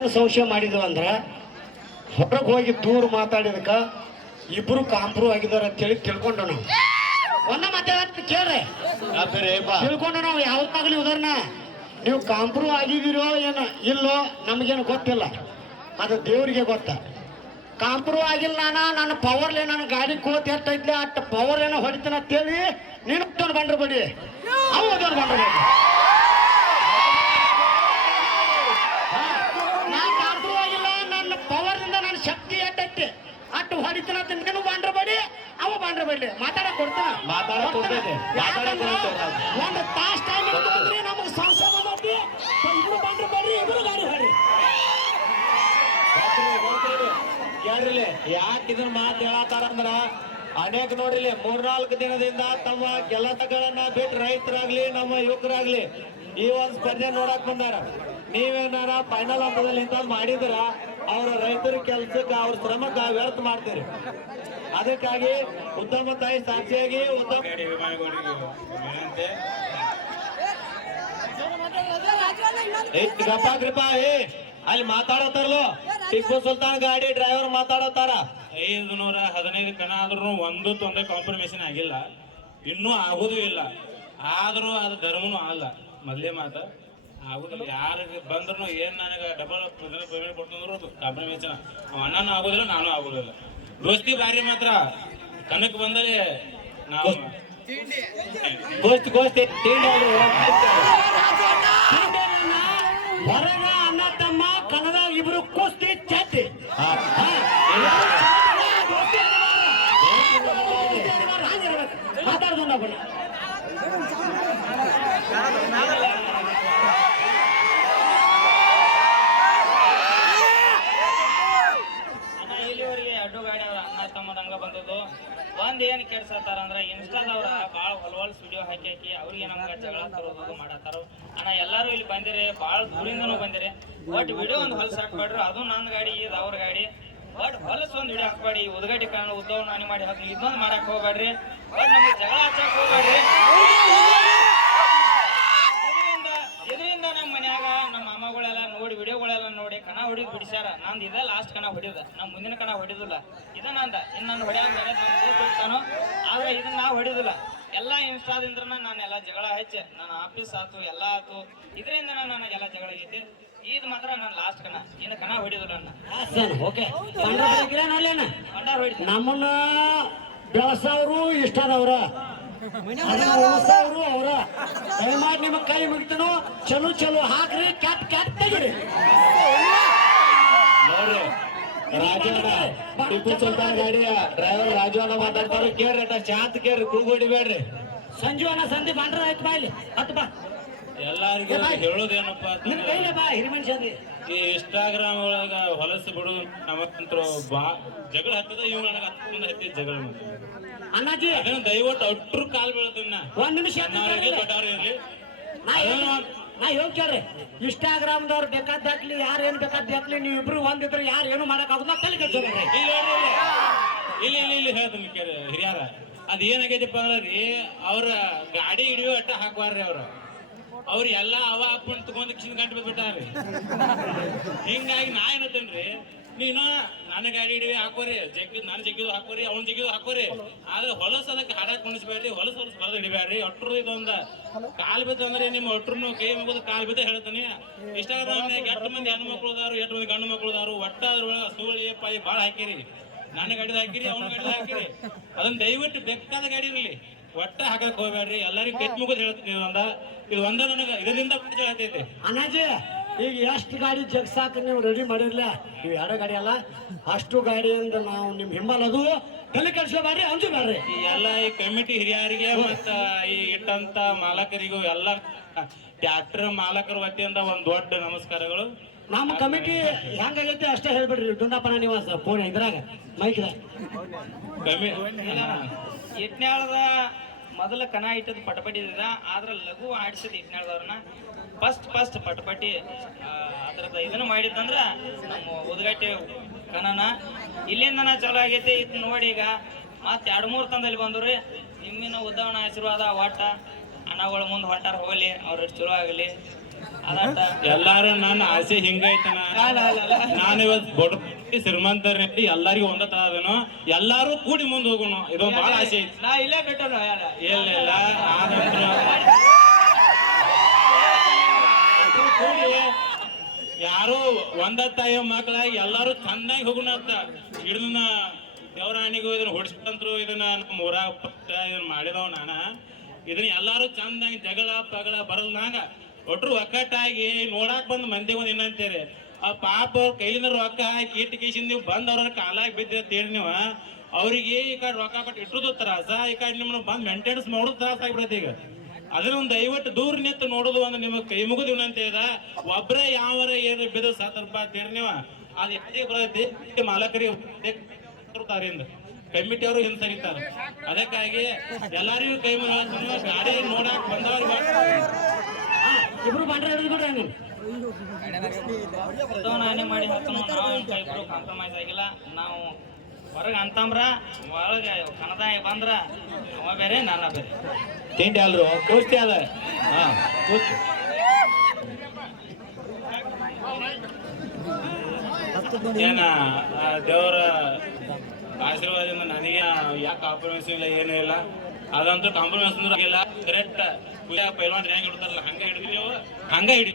ಸಂಶಯ ಮಾಡಿದ್ರು ಅಂದ್ರ ಹೊರಗೆ ಹೋಗಿ ದೂರ ಮಾತಾಡಿದಕ್ಕೆ ಇಬ್ರು ಕಾಂಪ್ರೂವ್ ಆಗಿದಾರ ಅಂತೇಳಿ ತಿಳ್ಕೊಂಡು ನಾವು. ಒಂದ ಮಾತಾಡತ್ ಕೇಳ್ರಿ. ತಿಳ್ಕೊಂಡು ನಾವು ಯಾವತ್ತಾಗಲಿ ಉದಾಹರಣೆ ನೀವು ಕಾಂಪ್ರೂವ್ ಆಗಿದ್ದೀರೋ ಏನೋ ಇಲ್ಲೋ ನಮಗೇನು ಗೊತ್ತಿಲ್ಲ. ಅದು ದೇವ್ರಿಗೆ ಗೊತ್ತ. ಕಾಂಪ್ರೂವ್ ಆಗಿಲ್ಲ ನಾನು ನನ್ನ ಪವರ್ಲೆ ನನ್ನ ಗಾಡಿ ಕೋತ್ ಎಷ್ಟೈತ್ಲೆ ಅಷ್ಟು ಪವರ್ ಏನೋ ಹೊಡಿತಾನ ಅಂತೇಳಿ ನೀನು ಬಂಡ್ರ ಬಡಿ. ಅವು ಅವು ಬಂಡ್ರ ಬಡಿ ಮಾತಾಡಕ್ ಕೊಡ್ತಾನ. ಮಾತಾಡಕ್ ಯಾಕಂದ್ರ ಒಂದು ತಾಸ್ ಟೈಮ್ ನಮಗೆ ಇಬ್ರು ಇಬ್ರು ಗಾಡಿ ಕೇಳ್ರಿಲಿ ಯಾಕೆ ಇದನ್ನ ಮಾತು ಹೇಳತ್ತಾರ ಅಂದ್ರ ಅನೇಕ ನೋಡ್ರಿ ಮೂರ್ನಾಲ್ಕು ದಿನದಿಂದ ತಮ್ಮ ಕೆಲಸಗಳನ್ನ ಬಿಟ್ಟು ರೈತರಾಗ್ಲಿ ನಮ್ಮ ಯುವಕರಾಗ್ಲಿ ಈ ಒಂದ್ ಸ್ಪರ್ಧೆ ನೋಡಕ್ ಬಂದಾರ. ನೀವೇನಾರ ಫೈನಲ್ ಹಂತದಲ್ಲಿ ಇಂಥದ್ದು ಮಾಡಿದ್ರ ಅವ್ರ ರೈತರ ಕೆಲಸಕ್ಕೆ ಅವ್ರ ಶ್ರಮಕ್ಕ ವ್ಯರ್ಥ ಮಾಡ್ತೀರಿ. ಅದಕ್ಕಾಗಿ ಉತ್ತಮ ತಾಯಿ ಸಾಕ್ಷಿಯಾಗಿ ಉತ್ತಮ ಗಪ್ಪ ಕೃಪಾ ಏ ಅಲ್ಲಿ ಮಾತಾಡತ್ತಾರಲ್ಲೋ? ಟಿಪ್ಪು ಸುಲ್ತಾನ್ ಗಾಡಿ ಡ್ರೈವರ್ ಮಾತಾಡತ್ತಾರ? ಐದು ನೂರ ಹದಿನೈದು ಕಣ ಆದ್ರೂ ಒಂದು ತೊಂದರೆ ಕಾಂಪ್ರಮೈಷನ್ ಆಗಿಲ್ಲ. ಇನ್ನೂ ಆಗೋದು ಇಲ್ಲ. ಆದ್ರೂ ಅದು ಧರ್ಮನೂ ಅಲ್ಲ. ಮೊದಲೇ ಮಾತ. ಯಾರಿಗೆ ಬಂದ್ರು ಏನ್ ನನಗೆ ಡಬಲ್ ಪೇಮೆಂಟ್ ಕೊಡ್ತಂದ್ರು ಅವ ಅಣ್ಣನೂ ಆಗೋದಿಲ್ಲ ನಾನು ಆಗೋದಿಲ್ಲ ದೋಸ್ತಿ ಬಾರಿ ಮಾತ್ರ ಕನಕ್ ಬಂದರೆ ನಾವು ಗೋಸ್ತಿ ಗೋಸ್ತಿ ಹೊರಗ ಅಣ್ಣ ತಮ್ಮ ಕನ್ನಡ ಇಬ್ರು ಕುಸ್ತಿ ಚಟ್ಟಿ ಮಾತಾಡ್ದು ಬಣ್ಣ ಅಣ್ಣ ಇಲ್ಲಿವರೆಗೆ ಅಡ್ಡು ಗಾಡಿ ಅವ್ರ ಅಣ್ಣ ತಮ್ಮದಂಗ ಬಂದದ್ದು ಒಂದ್ ಏನ್ ಕೆಡ್ಸತ್ತಾರ ಅಂದ್ರ ಇನ್ಸ್ಟಾದವ್ರ ಬಾಳ ಹೊಲವಲ್ ವಿಡಿಯೋ ಹಾಕಿ ಹಾಕಿ ಅವ್ರಿಗೆ ನಮ್ಗ ಜಗಳ ತರೋದು ಮಾಡತ್ತಾರ. ಅಣ್ಣ, ಎಲ್ಲಾರು ಇಲ್ಲಿ ಬಂದಿರಿ, ಬಾಳ ದೂರಿಂದನು ಬಂದಿರಿ. ಬಟ್ ವಿಡಿಯೋ ಒಂದ್ ಹೊಲಸ್ ಹಾಕ್ಬೇಡ್ರಿ, ಅದು ನನ್ನ ಗಾಡಿ, ಇದು ಅವ್ರ ಗಾಡಿ. ಬಟ್ ಹೊಲಸ್ ಒಂದ್ ವಿಡಿಯೋ ಹಾಕ್ಬೇಡಿ ಉದ್ಗಟ್ಟಿ ಕಾರಣ ಉದ್ದವ್ ನಾನಿ ಮಾಡಿ ಹಾಕಿ ಇದೊಂದು ಮಾಡಕ್ ಹೋಗ್ಬೇಡ್ರಿ. ಬಟ್ ನಮ್ಗೆ ಜಗಳ ಹಚ್ಚಕ್ ಹೋಗ್ಬೇಡ್ರಿ ಇದರಿಂದ ಇದರಿಂದ ನಮ್ಮ ಮನ್ಯಾಗ ನಮ್ಮ ಮಾಮಗಳೆಲ್ಲ ನೋಡಿ ವಿಡಿಯೋಗಳೆಲ್ಲ ಹೊಡಿದ್ ಬಿಡಿಸ್ಯಾರ ನಂದು ಇದೇ ಲಾಸ್ಟ್ ಕಣ ಹೊಡಿಯೋದ. ನಮ್ಮ ಮುಂದಿನ ಕಣ ಹೊಡಿದಿಲ್ಲ ಇದ ನಂದ ಇನ್ನು ನಾನು ಹೊಡ್ಯಾಂಗ ದೋಸ್ತ ಆದ್ರೆ ಇದನ್ನ ನಾ ಹೊಡಿದಿಲ್ಲ ಎಲ್ಲ ಇನ್ಸ್ಟಾದಿಂದ ನಾನು ಎಲ್ಲಾ ಜಗಳ ಹೆಚ್ಚೆ. ನನ್ನ ಆಫೀಸ್ ಆತು ಎಲ್ಲ ಆತು. ಇದರಿಂದ ನನಗೆಲ್ಲ ಜಗಳ ಆಗೈತಿ. ಇದು ಮಾತ್ರ ನನ್ನ ಲಾಸ್ಟ್ ಕಣ. ಇನ್ನು ಕಣ ಹೊಡಿದಿಲ್ಲ ನನ್ನ ನಮ್ಮನ್ನ ಬೆಳೆಸೋರು ಇಷ್ಟದವ್ರ. ಉಳಿಸೋರು ಅವ್ರ. ದಯಮಾಡಿ ನಿಮಗೆ ಕೈ ಮುಗಿತನು? ಚಲೋ ಚಲೋ. ಹಾಕ್ರಿ ಕ್ಯಾಟ್ ಕ್ಯಾಟ್ ತೆಗಿರಿ. ಟಿಪ್ಪು ಸುಲ್ತಾನ್ ಗಾಡಿಯ ಡ್ರೈವರ್ ರಾಜು ಅಣ್ಣ ಮಾತಾಡ್ತಾರ. ಕೇಳ್ರಿ ಅಟ್ಟ ಶಾಂತ ಕೇಳ್ರಿ ಕೂಗೋಡಿಬೇಡ್ರಿ ಸಂಜು ಅಣ್ಣ ಸಂಧಿ ಬಂಡ್ರ ಆಯ್ತು ಬಾ ಇಲ್ಲಿ. ಹತ್ತು ಬಾ. ಎಲ್ಲಾರಿಗೂ ಹೇಳೋದೇನಪ್ಪ ನಿನ್ ಕೈಲೇ ಬಾ ಈ ಇನ್ಸ್ಟಾಗ್ರಾಮ್ ಒಳಗ ಹೊಲಸು ಬಿಡು ನಮಗಂತರು ಬಾ. ಜಗಳ ಹತ್ತದ ಇವ್ ನನಗ ಹತ್ತೊಂದು ಹತ್ತಿ ಜಗಳ. ಅಣ್ಣಾಜಿ. ಅದನ್ನ ದಯವಿಟ್ಟು ಅಟ್ರು ಕಾಲ್ ಬೀಳ್ತನ್ನ ಒಂದ್ ನಿಮಿಷ ದೊಡ್ಡವ್ರಿಗೆ ಇರ್ಲಿ ನಾ ಹೇಳ್- ಕೇಳ್ರಿ, ಇನ್ಸ್ಟಾಗ್ರಾಮ್ದವ್ರು ಬೇಕಾದ್ ಹಾಕ್ಲಿ, ಯಾರು ಏನ್ ಬೇಕಾದ ಹಾಕ್ಲಿ ನೀವು ಇಬ್ರು ಒಂದಿದ್ರೆ ಯಾರು ಏನು ಮಾಡಕ್ ಆಗುದ ತಲೆ ಕೆಡ್ಸೋದ್ರಿ ಇಲ್ಲಿ ಇಲ್ಲಿ. ಇಲ್ಲಿ ಇಲ್ಲಿ ಹೇಳ್ತೀನಿ ಹಿರಿಯರ. ಅದ್ ಏನಾಗೈತಿಪ್ಪ ಅಂದ್ರೆ ರೀ, ಅವ್ರ ಗಾಡಿ ಹಿಡಿಯೋ ಅಟ್ಟ ಹಾಕ್ಬಾರ್ರಿ ಅವ್ರ. ಅವ್ರ ಎಲ್ಲಾ ಅವ ಅಪ್ಪನ್ ತಗೊಂಡ್ ಕಿಶನ್ ಗಂಟು ಬಿಟ್ಬಿಟ್ಟಾರ್ರಿ ಹಿಂಗಾಗಿ ನಾ ಏನತ್ತೇನ್ರಿ ನೀನು ನನ್ನ ಗಾಡಿ ಹಿಡಿವಿ, ಹಾಕೋರಿ. ಜಗ್ಗಿ ನಾನು ಜಗ್ಗಿದು ಹಾಕೋರಿ, ಅವ್ನ ಜಗ್ಗಿದು ಹಾಕೋರಿ. ಆದ್ರೆ ಹೊಲಸ ಅದಕ್ಕೆ ಹಾಡಕ್ ಕುಣಿಸ್ಬೇಡ್ರಿ ಹೊಲಸ ಹೊಲಸ ಬರದ ಹಿಡಿಬ್ಯಾಡ್ರಿ. ಒಟ್ಟರು ಇದೊಂದ ಕಾಲ್ ಬಿದ್ದ ಅಂದ್ರೆ ನಿಮ್ಮ ಒಟ್ಟರು ಕೈ ಮುಗಿದು ಕಾಲ್ ಬಿದ್ದ ಹೇಳ್ತಾನೆ. ಇನ್ಸ್ಟಾಗ್ರಾಮ್ ಎಷ್ಟು ಮಂದಿ ಹೆಣ್ಮಕ್ಳು ಅದಾರು ಎಷ್ಟು ಮಂದಿ ಗಂಡು ಮಕ್ಳು ಅದಾರು ಒಟ್ಟ ಅದ್ರೊಳಗೆ ಸೂಳಿ ಪಾಯಿ ಬಾಳ ಹಾಕಿರಿ. ನನ್ನ ಗಾಡಿದ ಹಾಕಿರಿ, ಅವ್ನ ಗಾಡಿದ ಹಾಕಿರಿ. ಅದನ್ನ ದಯವಿಟ್ಟು ಬೇಕಾದ ಗಾಡಿ ಇರಲಿ. ಒಟ್ಟ ಹಾಕಕ್ ಹೋಗ್ಬೇಡ್ರಿ. ಎಲ್ಲರಿಗೂ ಕೈ ಮುಗಿದ್ ಹೇಳ್ತೀನಿ ಒಂದ. ಇದು ಒಂದ ನನಗೆ ಇದರಿಂದ ಹೇಳ್ತೈತಿ ಅಣ್ಣಾಜಿ ಈಗ ಎಷ್ಟು ಗಾಡಿ ಜಗ್ಸಾಕ ನೀವು ರೆಡಿ ಮಾಡಿರ್ಲ? ನೀವು ಎರಡು ಗಾಡಿ ಅಲ್ಲ ಅಷ್ಟು ಗಾಡಿಯಿಂದ ನಾವು ನಿಮ್ ಅದು. ತಲೆ ಕೆಡ್ಸ್ಕೊಬ್ಯಾಡ್ರಿ ಅಂಜು ಬ್ಯಾಡ್ರಿ ಈ ಎಲ್ಲ ಈ ಕಮಿಟಿ ಹಿರಿಯರಿಗೆ ಮತ್ತ ಈ ಇಟ್ಟಂತ ಮಾಲಕರಿಗೂ ಎಲ್ಲ ಟ್ಯಾಕ್ಟರ್ ಮಾಲಕರ ವತಿಯಿಂದ ಒಂದ್ ದೊಡ್ಡ ನಮಸ್ಕಾರಗಳು. ನಮ್ಮ ಕಮಿಟಿ ಹೆಂಗಾಗೈತೆ ಅಷ್ಟೇ ಹೇಳ್ಬಿಡ್ರಿ. ಡುಂಡಪ್ಪನ ನಿವಾಸ ಫೋನ್ ಇದ್ರಾಗ ಮೈಕ್ ಕಮಿ ಇಟ್ನ್ಯಾಳದ ಮೊದಲ ಕಣ ಪಟಪಟಿ ಪಟಪಟಿದ ಆದ್ರೆ ಲಘು ಆಡಿಸಿದ ಇಟ್ನಾಳದವ್ರನ್ನ ಫಸ್ಟ್ ಫಸ್ಟ್ ಪಟಪಟಿ ಅದ್ರದ ಇದನ್ನ ಮಾಡಿದ್ದಂದ್ರ ನಮ್ಮ ಉದ್ಗಟ್ಟೆ ಕಣನ ಇಲ್ಲಿಂದನ ಚಲೋ ಆಗೈತಿ. ಇದ್ ನೋಡಿ ಈಗ ಮತ್ತೆ ಎರಡ್ ಮೂರ್ ತಂದಲ್ಲಿ ಬಂದ್ರಿ ನಿಮ್ಮಿನ ಉದ್ದವನ ಆಶೀರ್ವಾದ ಒಟ್ಟ ಅಣ್ಣಗಳ ಮುಂದೆ ಹೊಟ್ಟಾರ ಹೋಗ್ಲಿ ಅವ್ರ ಚಲೋ ಆಗಲಿ. ಎಲ್ಲಾರು ನನ್ನ ಆಸೆ ಹಿಂಗೈತನ. ನಾನು ಇವತ್ತು ಬಡ ಶ್ರೀಮಂತರ ಎಲ್ಲರಿಗೂ ಒಂದ ತರ ಅದನು? ಎಲ್ಲಾರು ಕೂಡಿ ಮುಂದೆ ಹೋಗೋಣ. ಇದು ಬಹಳ ಆಸೆ ಐತಿ. ನಾ ಇಲ್ಲೇ ಬಿಟ್ಟು ಇಲ್ಲ ಇಲ್ಲ. ಯಾರು ಒಂದ ತಾಯಿಯ ಮಕ್ಕಳಾಗಿ ಎಲ್ಲಾರು ಚಂದಾಗಿ ಹೋಗೋಣ ಅಂತ. ಹಿಡಿದನ್ನ ದೇವರಾಣಿಗೂ ಇದನ್ನ ಹೊಡಿಸ್ಬಿಟ್ಟಂತ್ರು ಇದನ್ನ ನಮ್ಮ ಊರಾಗ ಪಟ್ಟ ಇದನ್ನ ಮಾಡಿದವ ನಾನ. ಇದನ್ನ ಎಲ್ಲಾರು ಚಂದಾಗಿ ಜಗಳ ಪಗಳ ಬರಲ್ನಾಗ ಒಟ್ರು ಒಕ್ಕಟ್ಟಾಗಿ ನೋಡಾಕ್ ಬಂದ್ ಮಂದಿ ಒಂದ್ ಏನಂತೀರಿ ಆ ಪಾಪ ಕೈಲಿನ ರೊಕ್ಕ ಇಟ್ಟು ಕೇಸಿಂದ ನೀವು ಬಂದ್ ಅವ್ರ ಕಾಲಾಗಿ ಬಿದ್ದಿರ ತೇಳಿ ನೀವು, ಅವ್ರಿಗೆ ಈ ಕಡೆ ರೊಕ್ಕ ಕೊಟ್ಟು ಇಟ್ಟುದು ತ್ರಾಸ, ಈ ಕಡೆ ನಿಮ್ಮನ್ನ ಬಂದು ಮೇಂಟೆನೆನ್ಸ್ ಮಾಡೋದು ತ್ರಾಸ ಆಗ್ಬಿಡತ್ತೆ ಈಗ. ಅದನ್ನ ಒಂದು ದಯವಿಟ್ಟು ದೂರ ನಿಂತು ನೋಡೋದು ಒಂದು ನಿಮಗೆ ಕೈ ಮುಗಿದು ಅಂತ ಇದ ಒಬ್ಬರೇ ಯಾವರ ಏನು ಬಿದ್ದು ಸಾತರ್ಪ ಅಂತೀರಿ ನೀವು ಅದು ಯಾರಿಗೆ ಬರತ್ತೆ? ಮಾಲಕರಿಗೆ ಕಮಿಟಿ ಅವರು ಹಿಂದೆ ಸರಿತಾರೆ. ಅದಕ್ಕಾಗಿ ಎಲ್ಲರಿಗೂ ಕೈ ಮುಗಿದು ಗಾಡಿ ನೋಡಕ್ ಬಂದವ್ರಿಗೆ ಇಬ್ರು ಬಂಡ್ರೆ ಹಿಡಿದು ಬಿಡ್ರಿ ನೀವು ನಾನೇ ಮಾಡಿ ಇಬ್ರು ಕಾಂಪ್ರಮೈಸ್ ಆಗಿಲ್ಲ. ನಾವು ಹೊರಗೆ ಅಂತಂಬ್ರ ಒಳಗೆ ಕನದಾಯ ಬಂದ್ರ ಅವ ಬೇರೆ ನಾನ ಬೇರೆ. ತಿಂಡಿ ಅಲ್ರು ಕುಸ್ತಿ ಅದ ಹಾ ಏನ ದೇವರ ಆಶೀರ್ವಾದದಿಂದ ನನಗೆ ಯಾಕೆ ಕಾಂಪ್ರಮೈಸ್ ಇಲ್ಲ ಏನೂ ಇಲ್ಲ. ಅದಂತೂ ಕಾಂಪ್ರಮೈಸ್ ಆಗಿಲ್ಲ. ಕರೆಕ್ಟ್. ಪೂಜಾ ಪೈಲ್ವಾನ್ ಹೆಂಗ್ ಹಿಡ್ತಾರಲ್ಲ ಹಂಗ ಹಿಡಿದೀವಿ ಹಂಗ ಹಿಡಿ